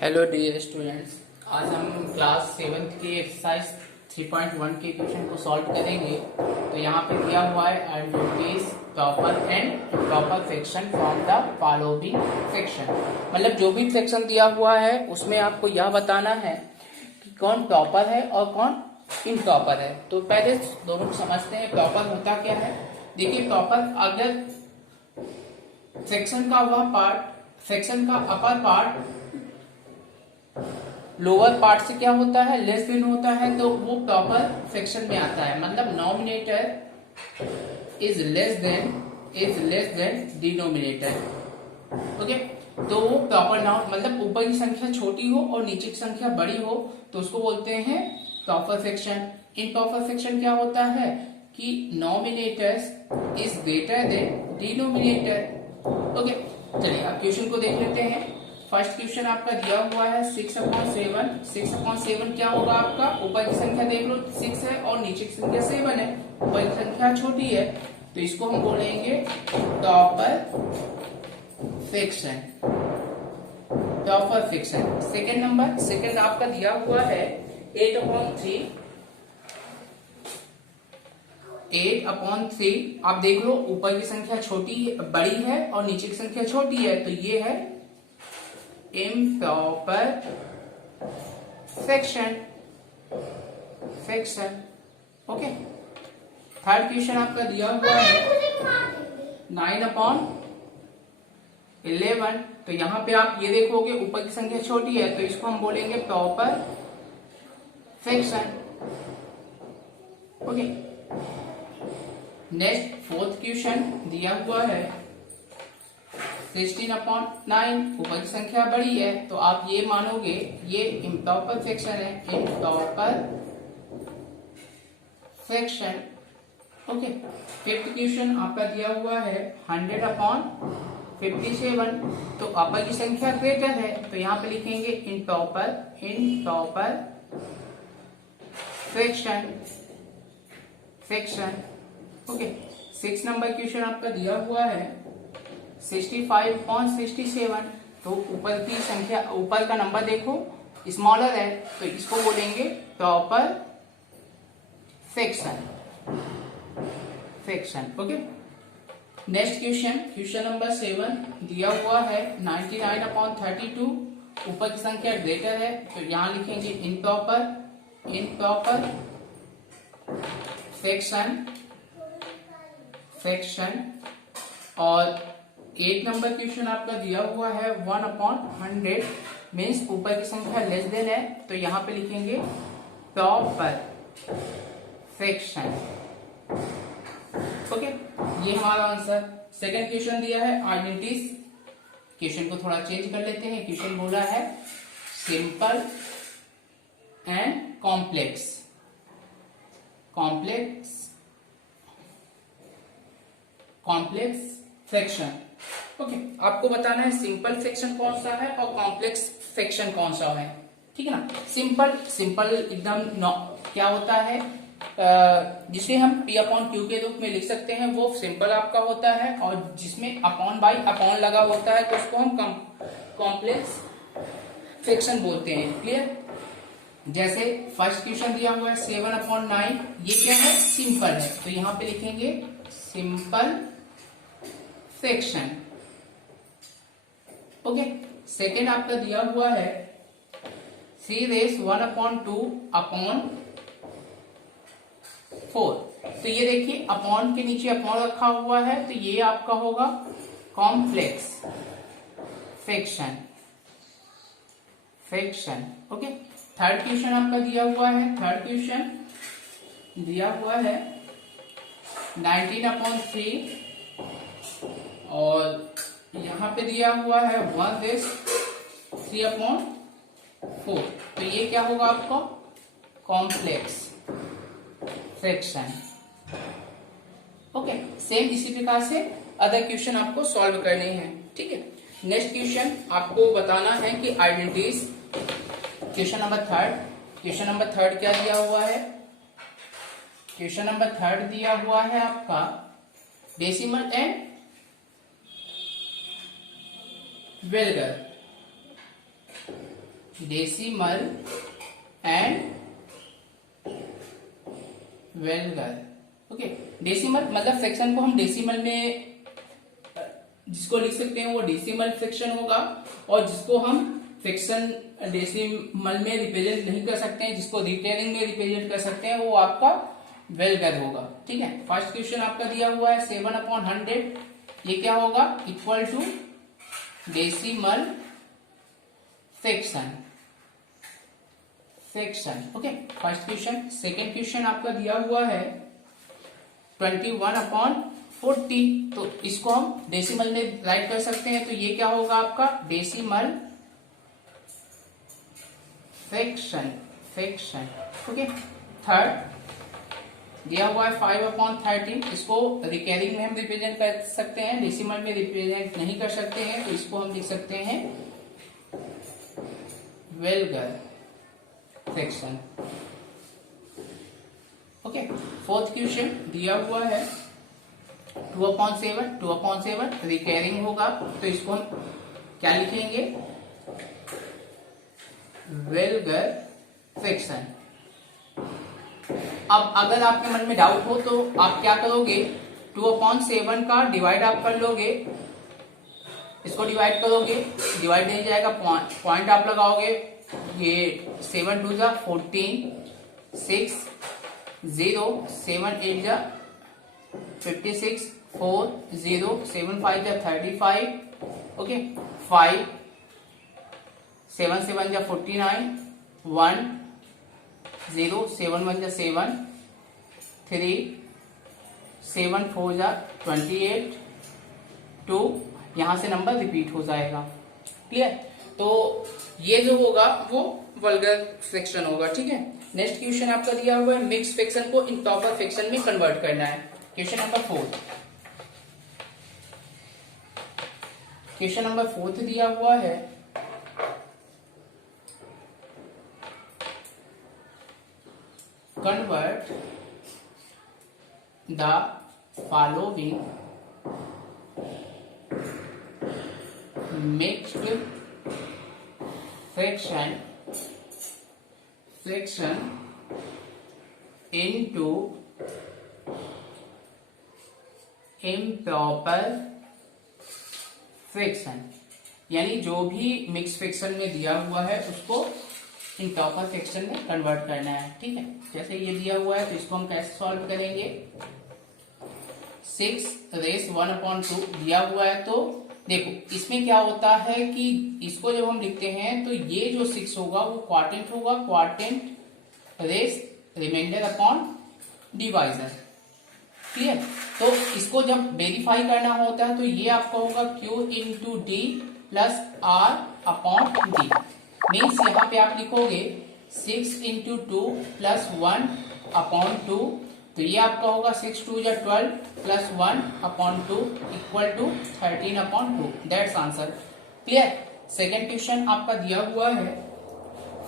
Hello dear students, आज हम class 7th की एक्सरसाइज 3.1 के क्वेश्चन को सॉल्व करेंगे। तो यहाँ पे दिया हुआ है identities proper and proper fraction from the following fraction. मतलब जो भी फ्रैक्शन दिया हुआ है उसमें आपको यह बताना है कि कौन प्रॉपर है और कौन इम्प्रॉपर है। तो पहले दोनों समझते हैं प्रॉपर होता क्या है। देखिए, प्रॉपर अगर फ्रैक्शन का वह पार्ट, फ्रैक्शन का अपर पार्ट लोअर पार्ट से क्या होता है, लेस देन होता है, तो वो प्रॉपर फ्रैक्शन में आता है। मतलब nominator is less than denominator. Okay, तो वो प्रॉपर नाउन, मतलब ऊपर की संख्या छोटी हो और नीचे की संख्या बड़ी हो तो उसको बोलते हैं प्रॉपर फ्रैक्शन। इम्प्रॉपर फ्रैक्शन क्या होता है कि numerators is greater than denominator. Okay, चलिए अब क्वेश्चन को देख लेते हैं। फर्स्ट क्वेश्चन आपका दिया हुआ है 6/7। 6/7 क्या होगा आपका, ऊपर की संख्या देख लो 6 है और नीचे की संख्या 7 है, ऊपर की संख्या छोटी है, तो इसको हम बोलेंगे proper fraction. Proper fraction. Second number, second आपका दिया हुआ है 8/3। 8/3 आप देख लो ऊपर की संख्या बड़ी है और नीचे की संख्या छोटी है, तो ये है improper fraction. Okay, third question आपका दिया हुआ है 9/11। तो यहां पे आप ये देखोगे ऊपर की संख्या छोटी है, तो इसको हम बोलेंगे proper fraction. Okay, next fourth question दिया हुआ है 16/9। ऊपर की संख्या बड़ी है तो आप ये मानोगे ये इम्प्रॉपर फ्रैक्शन है, improper fraction. Okay, fifth question आपका दिया हुआ है 100/57। तो अपर की संख्या ग्रेटर है तो यहाँ पे लिखेंगे improper fraction. Okay, 6 number question आपका दिया हुआ है 65/67। तो ऊपर की संख्या, ऊपर का नंबर देखो स्मॉलर है, तो इसको बोलेंगे proper fraction. Okay, next question, question number 7 दिया हुआ है 99/32। ऊपर की संख्या ग्रेटर है तो यहां लिखेंगे इम्प्रॉपर फ्रैक्शन। और 8 नंबर क्वेश्चन आपका दिया हुआ है 1/100। मीन्स ऊपर की संख्या लेस देन है तो यहां पे लिखेंगे प्रॉपर फ्रैक्शन। ओके, ये हमारा आंसर। सेकंड क्वेश्चन दिया है आइडेंटिटीज। क्वेश्चन को थोड़ा चेंज कर लेते हैं। क्वेश्चन बोला है simple and complex fraction. Okay, आपको बताना है सिंपल फ्रैक्शन कौन सा है और कॉम्प्लेक्स फ्रैक्शन कौन सा है। ठीक है ना। सिंपल एकदम क्या होता है, जिसे हम P/Q के रूप में लिख सकते हैं, वो सिंपल आपका होता है। और जिसमें अपॉन लगा होता है तो उसको हम कॉम्प्लेक्स फ्रैक्शन बोलते हैं। क्लियर। जैसे फर्स्ट क्वेश्चन दिया हुआ है 7/9, ये क्या है, सिंपल है, तो यहां पे लिखेंगे सिंपल फ्रैक्शन। ओके, सेकेंड आपका दिया हुआ है 3^1/2/4। तो ये देखिए अपॉन के नीचे अपॉन रखा हुआ है, तो ये आपका होगा complex fraction. Okay, third question आपका दिया हुआ है 19/3 और यहां पे दिया हुआ है 1/3/4। तो ये क्या होगा आपका कॉम्प्लेक्स फ्रैक्शन। ओके, सेम इसी प्रकार से अदर क्वेश्चन आपको सॉल्व करने हैं। ठीक है, नेक्स्ट क्वेश्चन आपको बताना है कि आइडेंटिटीज। क्वेश्चन नंबर थर्ड क्या दिया हुआ है, क्वेश्चन नंबर थर्ड दिया हुआ है आपका decimal and vulgar. Decimal and vulgar. Okay, decimal मतलब फ्रैक्शन को हम डेसिमल में जिसको लिख सकते हैं वो डेसिमल फ्रैक्शन होगा, और जिसको हम फ्रैक्शन डेसिमल में रिप्रेजेंट नहीं कर सकते हैं, जिसको रिटेनिंग में रिप्रेजेंट कर सकते हैं, वो आपका वेल्गर होगा। ठीक है, फर्स्ट क्वेश्चन आपका दिया हुआ है 7/100, ये क्या होगा, equal to decimal fraction. Okay, first question. Second question आपका दिया हुआ है 21/40, तो इसको हम डेसिमल में राइट कर सकते हैं, तो ये क्या होगा आपका डेसिमल फ्रैक्शन। ओके, थर्ड दिया हुआ है 5/13, इसको रिकरिंग में हम रिप्रेजेंट कर सकते हैं, डेसिमल में रिप्रेजेंट नहीं कर सकते हैं, तो इसको हम लिख सकते हैं वेल्गर फ्रैक्शन। ओके, फोर्थ क्वेश्चन दिया हुआ है 2/7 रिकरिंग होगा, तो इसको हम क्या लिखेंगे, वेल्गर फ्रैक्शन। अब अगर आपके मन में डाउट हो तो आप क्या करोगे, 2/7 का डिवाइड आप कर लोगे, इसको डिवाइड करोगे, डिवाइड नहीं जाएगा, पॉइंट आप लगाओगे, ये 7 2 जा 14, 6 0 7 8 जा 56, 4 0 7 5 जा 35, ओके, 5 7 7 जा 49, 1 0 7 1 जा 7, 3 7 4 जा 28, 2, यहां से नंबर रिपीट हो जाएगा। क्लियर, तो ये जो होगा वो वल्गर फ्रैक्शन होगा। ठीक है, नेक्स्ट क्वेश्चन आपका दिया हुआ है मिक्स फ्रैक्शन को इम्प्रॉपर फ्रैक्शन में कन्वर्ट करना है। क्वेश्चन नंबर 4, क्वेश्चन नंबर 4 दिया हुआ है convert the following mixed fraction into improper fraction. यानी जो भी मिक्स फ्रैक्शन में दिया हुआ है उसको इम्प्रॉपर फ्रैक्शन में कन्वर्ट करना है। ठीक है, जैसे ये दिया हुआ है तो इसको हम कैसे सॉल्व करेंगे, 6⁻² दिया हुआ है, तो देखो इसमें क्या होता है कि इसको जब हम लिखते हैं तो ये जो 6 होगा वो क्वार्टेंट होगा, quotient raise remainder upon divisor. Clear, तो इसको जब वेरीफाई करना होता है तो ये आपका होगा Q into D plus R upon D. Means यहाँ पे आप लिखोगे 6 इंटू 2 प्लस 1 अपॉन 2, तो ये आपका होगा 6 2 जा 12 plus 1 upon 2 equal to 13/2। That's answer. Clear, second question आपका दिया हुआ है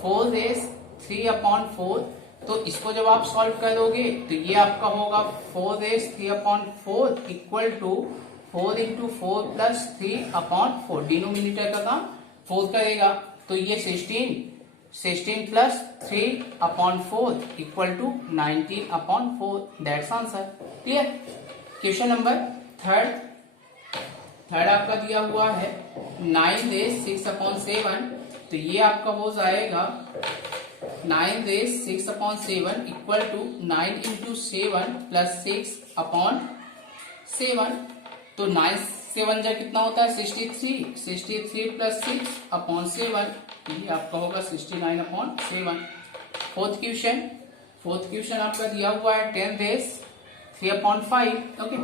4 रेस 3/4, तो इसको जब आप सॉल्व करोगे तो ये आपका होगा 4 raise 3/4 equal to 4 into 4 plus 3/4। Denominator का काम 4 करेगा, तो ये 16 plus 3/4 equal to 19/4। That's answer. Clear, question number third आपका दिया हुआ है 9 रेस 6/7, तो ये आपका हो जाएगा 9 raise 6/7 equal to 9 into 7 plus 6/7, तो 9 7 जा कितना होता है 63 प्लस 6/7, ये आपका होगा 69/7। फोर्थ क्वेश्चन आपका दिया हुआ है 10 रेस 3/5। ओके,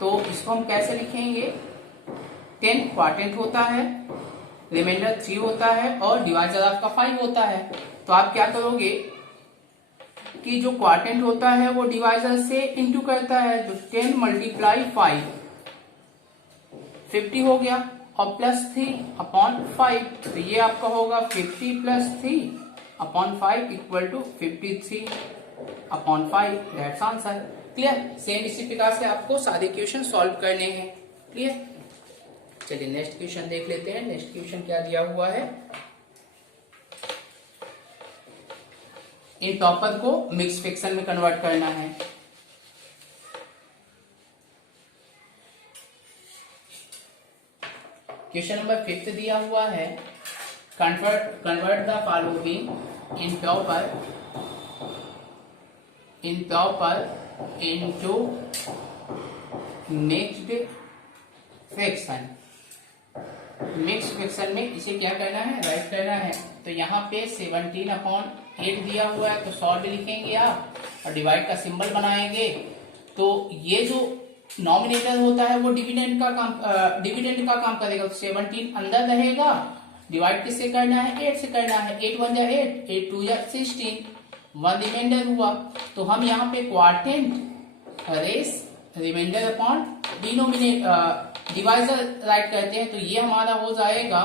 तो इसको हम कैसे लिखेंगे, 10 क्वार्टेंट होता है, रिमाइंडर 3 होता है और डिवाइजर आपका 5 होता है। तो आप क्या करोगे कि जो क्वार्टेंट होता है वो डिवाइजर से इंटू करता है, तो 10 मल्टीप्लाई 5 50 हो गया और प्लस 3/5, तो ये आपका होगा 50 plus 3/5 equal to 53/5। That's answer. Clear, same इसी प्रकार से आपको सारे क्वेश्चन सॉल्व करने हैं। क्लियर, चलिए नेक्स्ट क्वेश्चन देख लेते हैं। नेक्स्ट क्वेश्चन क्या दिया हुआ है, इन टॉपर को मिक्स फ्रैक्शन में कन्वर्ट करना है। क्वेश्चन नंबर 5 दिया हुआ है, convert the following in topper into mixed fraction. Mix fraction में इसे क्या करना है, राइट करना है। तो यहाँ पे 17/8 दिया हुआ है, तो सॉल्व लिखेंगे आप और डिवाइड का सिंबल बनाएंगे। तो ये जो नॉमिनेटर होता है वो डिविडेंड का काम करेगा। तो 17 अंदर रहेगा, डिवाइड किससे करना है, 8 से करना है। 8 1 जा 8, 8 2 जा 16, 1 रिमाइंडर हुआ। तो हम यहाँ पे quotient raise remainder upon divisor write करते हैं। तो ये हमारा हो जाएगा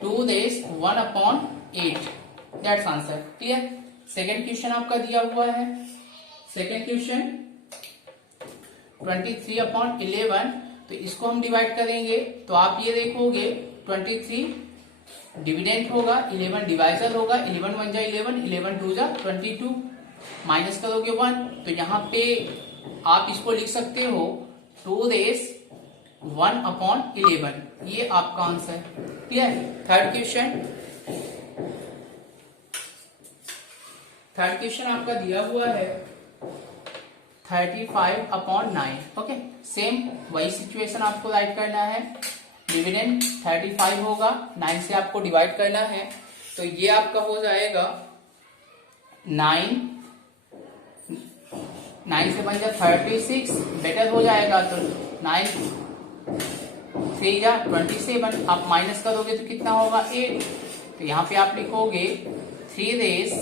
2 raise 1/8। That's answer. Clear. Second question आपका दिया हुआ है, सेकेंड क्वेश्चन 23/11। तो इसको हम डिवाइड करेंगे। तो आप ये देखोगे 23 डिविडेंड होगा, 11 डिवाइजर होगा। 11 1 जा 11, 11 2 जा 22, माइनस करोगे 1। तो यहाँ पे आप इसको लिख सकते हो 2 रेस 1/11। ये आपका आंसर। क्लियर। थर्ड क्वेश्चन आपका दिया हुआ है 35/9। ओके, सेम वही सिचुएशन आपको राइट करना है। डिविडेंड 35 होगा, 9 से आपको डिवाइड करना है। तो ये आपका हो जाएगा 9 से बन जाए 36, बेटर हो जाएगा। तो 9 3 जा 27, आप माइनस करोगे तो कितना होगा 8। तो यहाँ पे आप लिखोगे 3 raise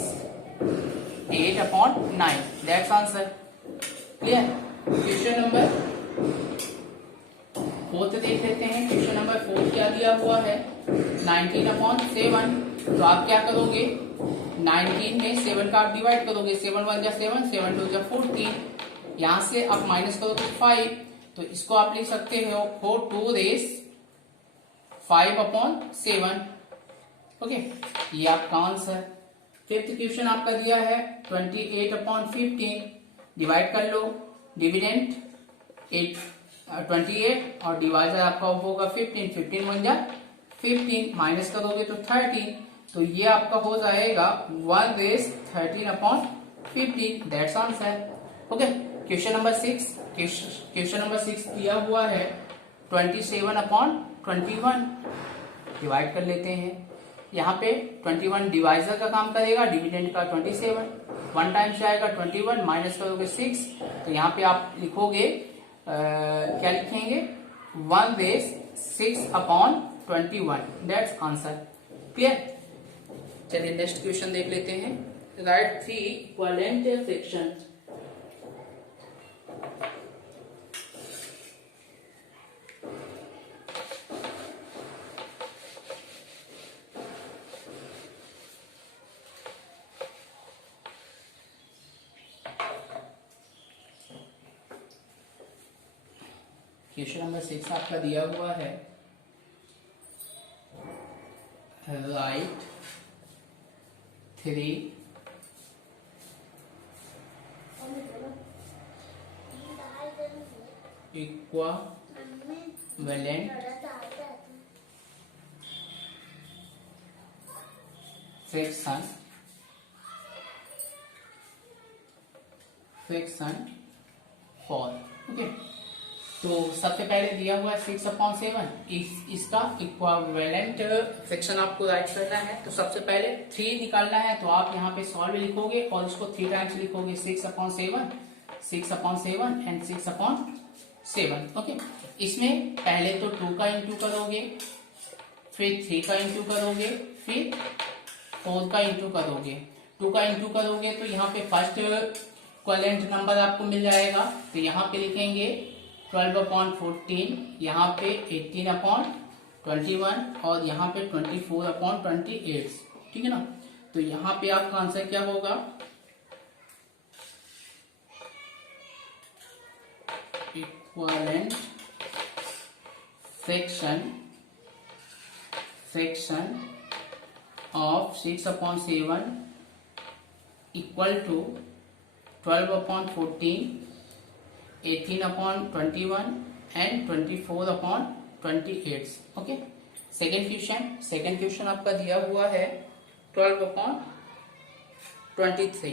8/9। That's answer. Clear. Question number 4 देख लेते हैं। क्वेश्चन नंबर 4 क्या दिया हुआ है, 19/7। तो आप क्या करोगे, 19 में 7 का आप डिवाइड करोगे। 7 1 जा 7, 7 2 जा 14, यहां से आप माइनस करोगे 5। तो इसको आप लिख सकते हो 2 रेस 5/7। ओके, ये आपका आंसर। फिफ्थ क्वेश्चन आपका दिया है 28/15। डिवाइड कर लो, डिविडेंड 28 और डिवाइजर आपका होगा 15। 15 1 जा 15, माइनस करोगे तो 13। तो ये आपका हो जाएगा 1 raise 13/15। That's answer. Okay, question number 6। Question number 6 दिया हुआ है 27/21। डिवाइड कर लेते हैं। यहाँ पे 21 डिवाइजर का काम करेगा, डिविडेंड का 27, 1 टाइम्स जाएगा 21, माइनस करोगे 6। तो यहाँ पे आप लिखोगे क्या लिखेंगे, 1 रेस 6/21। That's answer. क्लियर। चलिए नेक्स्ट क्वेश्चन देख लेते हैं। Right 3 equivalent fraction. Question number 6 आपका दिया हुआ है, right 3 equivalent fraction for. Okay, तो सबसे पहले दिया हुआ है 6/7। इसका इक्विवेलेंट फ्रैक्शन आपको राइट करना है। तो सबसे पहले 3 निकालना है। तो आप यहाँ पे सॉल्व लिखोगे और इसको 3 टाइम्स लिखोगे, 6/7, 6/7 एंड 6/7। ओके, इसमें पहले तो 2 का इंटू करोगे, फिर 3 का इंटू करोगे, फिर 4 का इंटू करोगे। 2 का इंटू करोगे तो यहाँ पे फर्स्ट इक्विवेलेंट नंबर आपको मिल जाएगा। तो यहाँ पे लिखेंगे 12/14, यहाँ पे 18/21 और यहाँ पे 24/28। ठीक है ना। तो यहाँ पे आपका आंसर क्या होगा, equivalent fraction of 6/7 equal to 12 upon 14, 18 upon 21 and 24 upon 28। Okay, second question आपका दिया हुआ है 12 अपॉन 23,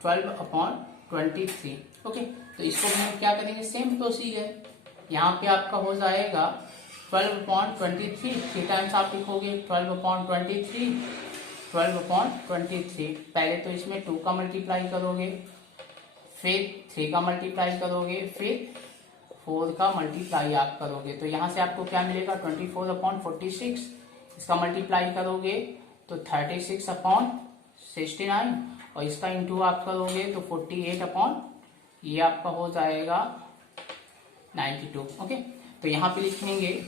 12 अपॉन 23। ओके, तो इसको हम क्या करेंगे, सेम प्रोसीजर। यहाँ पे आपका हो जाएगा 12 अपॉन 23, 3 टाइम्स आप लिखोगे 12 अपॉन 23, 12 अपॉन 23। पहले तो इसमें 2 का मल्टीप्लाई करोगे, फिर 3 का मल्टीप्लाई करोगे, फिर 4 का मल्टीप्लाई आप करोगे। तो यहाँ से आपको क्या मिलेगा, 24 अपॉन 46। इसका मल्टीप्लाई करोगे तो 36 अपॉन 69, और इसका इंटू आप करोगे तो 48 अपॉन, ये आपका हो जाएगा 92। ओके, तो यहाँ पे लिखेंगे,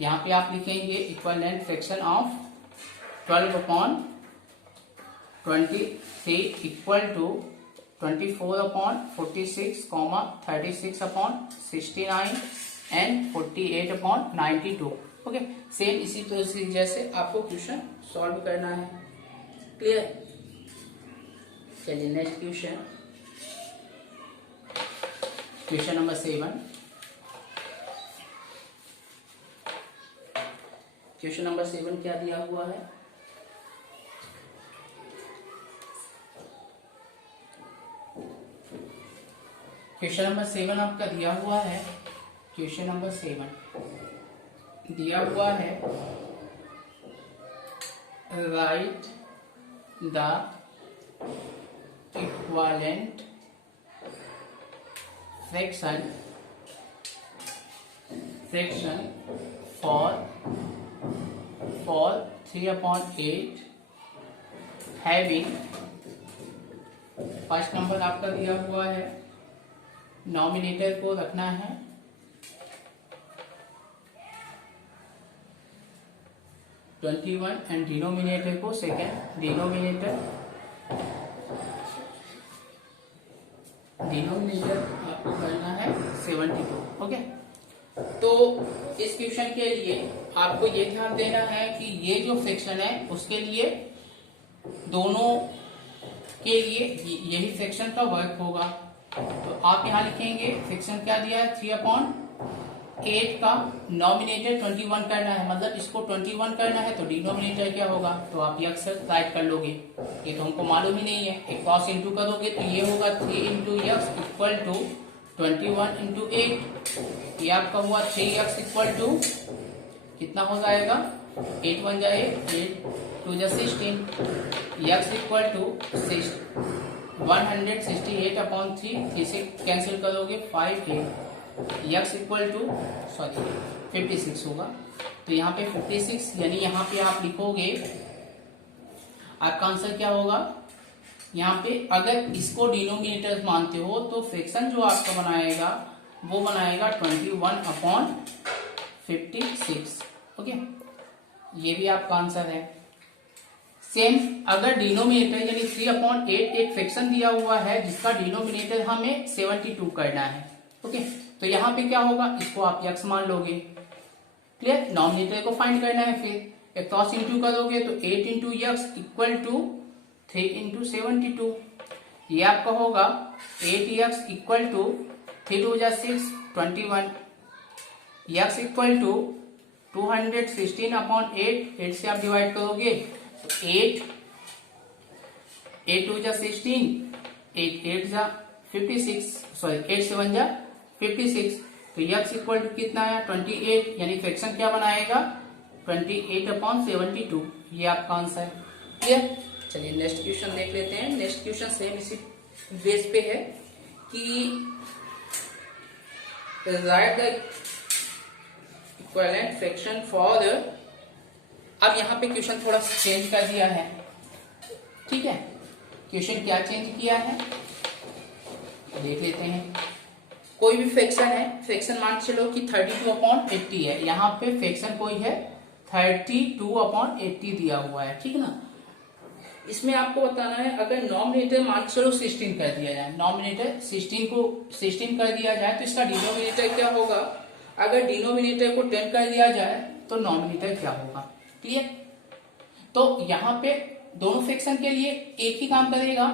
यहाँ पे आप लिखेंगे equivalent fraction of 12 upon 23 equal to 24 upon 46, 36 upon 69 and 48 upon 92। Okay, same इसी प्रोसीजर से आपको क्वेश्चन सॉल्व करना है। क्लियर? चलिए next question number 7। Question number 7 क्या दिया हुआ है, क्वेश्चन नंबर 7 आपका दिया हुआ है, क्वेश्चन नंबर 7 दिया हुआ है, right the equivalent fraction for 3/8 having, first number आपका दिया हुआ है, नॉमिनेटर को रखना है 21 एंड डिनोमिनेटर को सेकेंड, डिनोमिनेटर आपको करना है 72। ओके, तो इस क्वेश्चन के लिए आपको ये ध्यान देना है कि ये जो फ्रैक्शन है उसके लिए दोनों के लिए यही फ्रैक्शन का वर्क होगा। तो आप यहाँ लिखेंगे फ्रैक्शन क्या दिया है, 3/8 का नॉमिनेटर 21 करना है, मतलब इसको 21 करना है, तो डिनोमिनेटर क्या होगा, तो आप ये अक्सर राइट कर लोगे, ये तो हमको मालूम ही नहीं है। एक क्रॉस इंटू करोगे तो ये होगा 3 into x equal to 21 into 8, ये आपका हुआ 3x इक्वल टू कितना हो जाएगा, 8 बन जाए 8 2 जा 16, x इक्वल टू 168 अपॉन 3 से कैंसिल करोगे 5 x इक्वल टू 56 होगा। तो यहाँ पे 56, यानी यहाँ पे आप लिखोगे, आपका आंसर क्या होगा, यहाँ पे अगर इसको डिनोमिनेटर मानते हो तो फ्रैक्शन जो आपका बनाएगा वो बनाएगा 21 अपॉन 56। ओके, ये भी आपका आंसर है। सेम अगर डिनोमिनेटर यानी 3/8 एक फ्रैक्शन दिया हुआ है जिसका डिनोमिनेटर हमें 72 करना है। ओके, तो यहाँ पे क्या होगा, इसको आप x मान लोगे। क्लियर? नॉमिनेटर को फाइंड करना है, फिर एक क्रॉस इंटू करोगे तो 8 into x equal to 3 into 72, ये आपका होगा 8x इक्वल टू 3 2 जा 6 21, x इक्वल टू 216 अपॉन 8 से आप डिवाइड करोगे तो 8 2 जा 16, 8 जा 56, सॉरी 8 7 जा 56, तो x इक्वल टू कितना है 28, यानी फ्रैक्शन क्या बनाएगा 28 अपॉन 72, ये आपका आंसर है। क्लियर? चलिए नेक्स्ट क्वेश्चन देख लेते हैं। नेक्स्ट क्वेश्चन सेम इसी बेस पे है कि right the equivalent fraction for, अब यहाँ पे क्वेश्चन थोड़ा चेंज कर दिया है। ठीक है, क्वेश्चन क्या चेंज किया है देख लेते हैं। कोई भी फ्रैक्शन है, फ्रैक्शन मान चलो कि 32 अपॉन 80 है, यहाँ पे फ्रैक्शन कोई है 32 अपॉन 80 दिया हुआ है। ठीक है ना, इसमें आपको बताना है अगर नॉमिनेटर मान चलो 16 कर दिया जाए, नॉमिनेटर 16 कर दिया जाए तो इसका डिनोमिनेटर क्या होगा, अगर डिनोमिनेटर को 10 कर दिया जाए तो नॉमिनेटर क्या होगा। क्लियर? तो यहाँ पे दोनों फ्रैक्शन के लिए एक ही काम करेगा,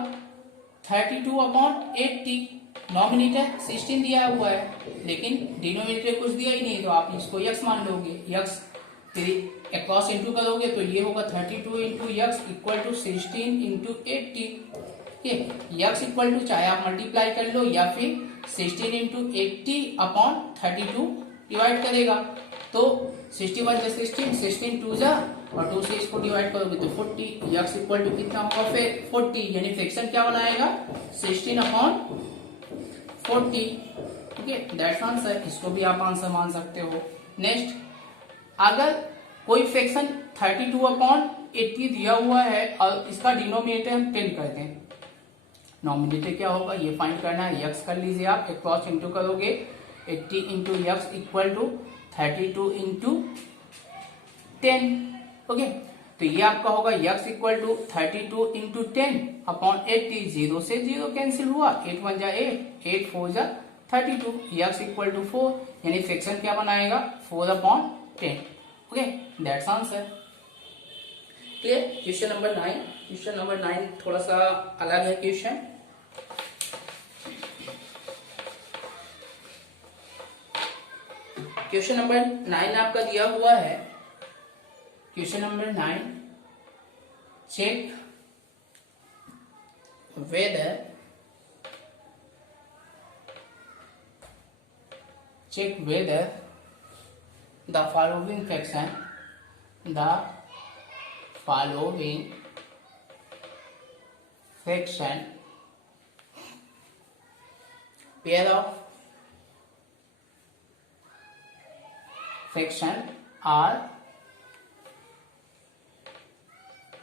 32/80। नॉमिनेटर 16 दिया हुआ है, लेकिन डिनोमिनेटर कुछ दिया ही नहीं, तो आप इसको यक्स मान लोगे। यक्स फिर अक्रॉस इंटू करोगे तो ये होगा 32 into x equal to 16 into 80। X equal to चाहे आप मल्टीप्लाई कर लो या फिर 16 इंटू 80/32 डिवाइड करेगा। तो 61 से 16 2 जा और 2 से इसको डिवाइड करोगे तो 40। यक्स इक्वल टू कितना होगा फिर 40, यानी फ्रैक्शन क्या बनाएगा 16/40। Okay, that's answer. इसको भी आप आंसर मान सकते हो। नेक्स्ट, अगर कोई फ्रैक्शन 32/80 दिया हुआ है और इसका डिनोमिनेटर हम 10 करते हैं, नॉमिनेटर क्या होगा ये फाइंड करना है। यक्स कर लीजिए आप, क्रॉस इंटू करोगे 80 into x equal to 32 into 10। Okay, तो ये आपका होगा यक्स इक्वल टू 32 इंटू 10/80। 0 से 0 कैंसिल हुआ, 8 1 जा 8, 8 4 जा 32। यक्स इक्वल टू 4, यानी फ्रैक्शन क्या बनाएगा 4/10। Okay, that's answer. Clear. Question number 9। Question number 9 थोड़ा सा अलग है क्वेश्चन। क्वेश्चन नंबर 9 आपका दिया हुआ है। Question number 9, check whether the following fraction pair of fraction are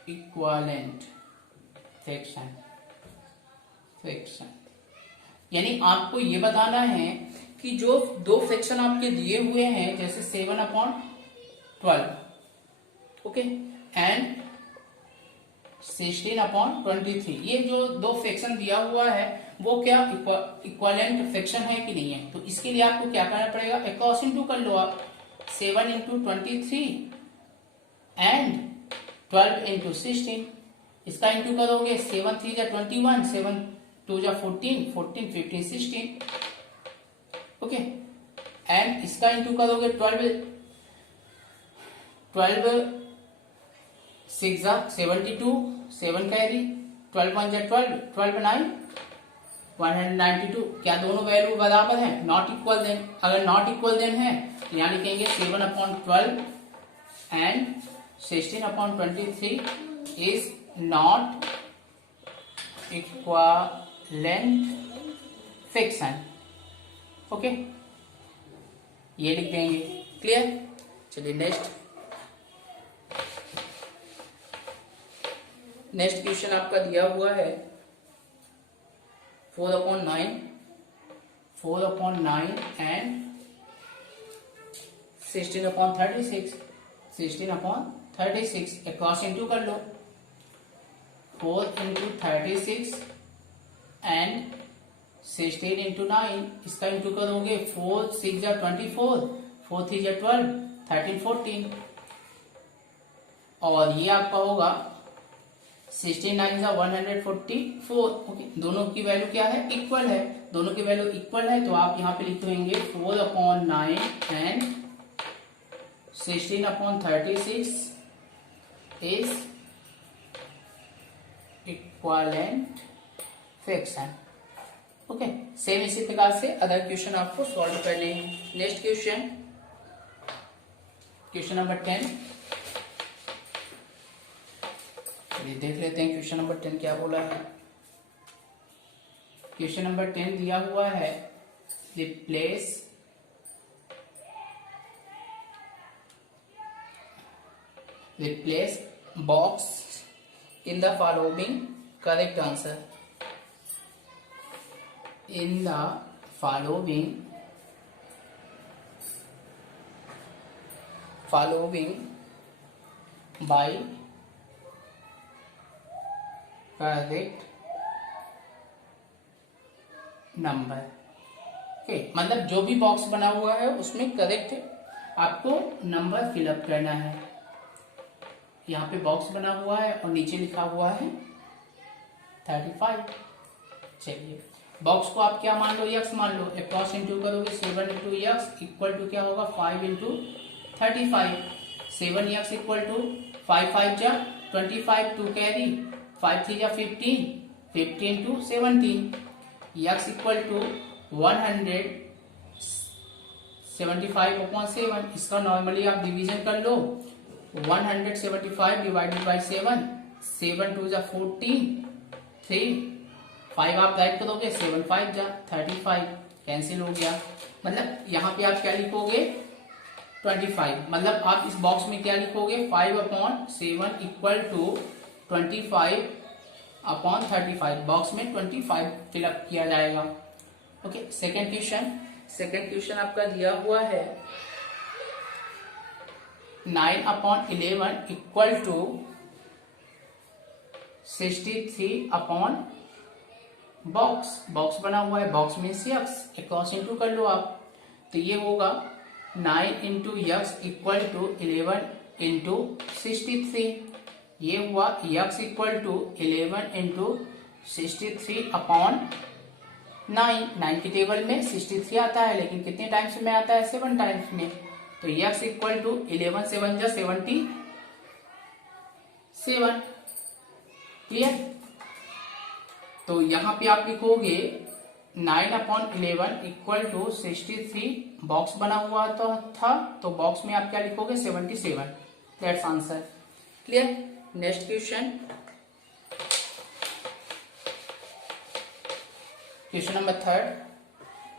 equivalent fraction. यानी आपको ये बताना है कि जो दो फ्रैक्शन आपके दिए हुए हैं, जैसे 7/12, ओके, एंड 16/23, ये जो दो फ्रैक्शन दिया हुआ है वो क्या इक्विवेलेंट फ्रैक्शन है कि नहीं है। तो इसके लिए आपको क्या करना पड़ेगा, अक्रॉस इंटू कर लो आप। 7 इंटू 23 एंड 12 इंटू 16, इसका इंटू करोगे 7 3 जा 21, 7 2 जा 14, 14 15 16। ओके, एंड इसका इंटू करोगे 12 6 जा 72, 7 कैरी, 12 1 जा 12, 12 9 192। क्या दोनों वैल्यू बराबर है, नॉट इक्वल देन। अगर नॉट इक्वल देन है तो यहाँ लिखेंगे 7/12 and 16/23 is not equivalent fraction। Okay, ये लिख देंगे। क्लियर। चलिए नेक्स्ट क्वेश्चन आपका दिया हुआ है 4/9 एंड 16/36। 16/36 अक्रॉस इंटू कर लो, 4 इंटू 36 एंड 16 इंटू 9, इसका इंटू करोगे 4 6 जा 24, 4 3 जा 12, 13 14, और ये आपका होगा 16 9 जा 144। ओके, दोनों की वैल्यू क्या है, इक्वल है। दोनों की वैल्यू इक्वल है तो आप यहाँ पे लिखेंगे 4/9 and 16/36 is equivalent fraction. Okay, same इसी प्रकार से अदर क्वेश्चन आपको सॉल्व करने हैं। Next question number 10। चलिए देख लेते हैं क्वेश्चन नंबर 10 क्या बोला है। क्वेश्चन नंबर 10 दिया हुआ है, replace box in the following correct answer। in the following by correct number। Okay, मतलब जो भी बॉक्स बना हुआ है उसमें करेक्ट आपको नंबर फिलअप करना है। यहाँ पे बॉक्स बना हुआ है और नीचे लिखा हुआ है 35। चलिए बॉक्स को आप क्या मान लो, यक्स मान लो। अक्रॉस इंटू करोगे 7 इंटू यक्स इक्वल टू क्या होगा 5 इंटू 35। 7 यक्स इक्वल टू 5 5 जा 25 2 कैरी 5 3 जा 15 15 टू 17। X equal to 175/7। इसका नॉर्मली आप डिवीजन कर लो। 175 डिवाइडेड बाई 7 7 2 जा 14 3 5 आप राइट करोगे 7 5 जा 35 कैंसिल हो गया। मतलब यहाँ पे आप क्या लिखोगे 25। मतलब आप इस बॉक्स में क्या लिखोगे 5/7 इक्वल टू 25/35। बॉक्स में 25 फिलअप किया जाएगा। ओके सेकेंड क्वेश्चन आपका दिया हुआ है 9/11 इक्वल टू 63 बॉक्स बना हुआ है, बॉक्स में यक्स अक्रॉस इंटू कर लो आप। तो ये होगा 9 into x equal to 11 into 63। ये हुआ यक्स इक्वल टू 11 इंटू 63/9। 9 की टेबल में 63 आता है, लेकिन कितने टाइम्स में आता है 7 टाइम्स में। तो यक्स इक्वल टू 11 7 जा 77। क्लियर। तो यहाँ पे आप लिखोगे 9/11 इक्वल टू 63 बॉक्स बना हुआ था, तो बॉक्स में आप क्या लिखोगे 77। That's answer. Clear. Next question number 3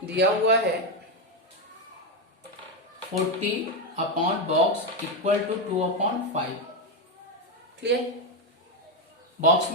दिया हुआ है 40/बॉक्स इक्वल टू 2/5। क्लियर। बॉक्स में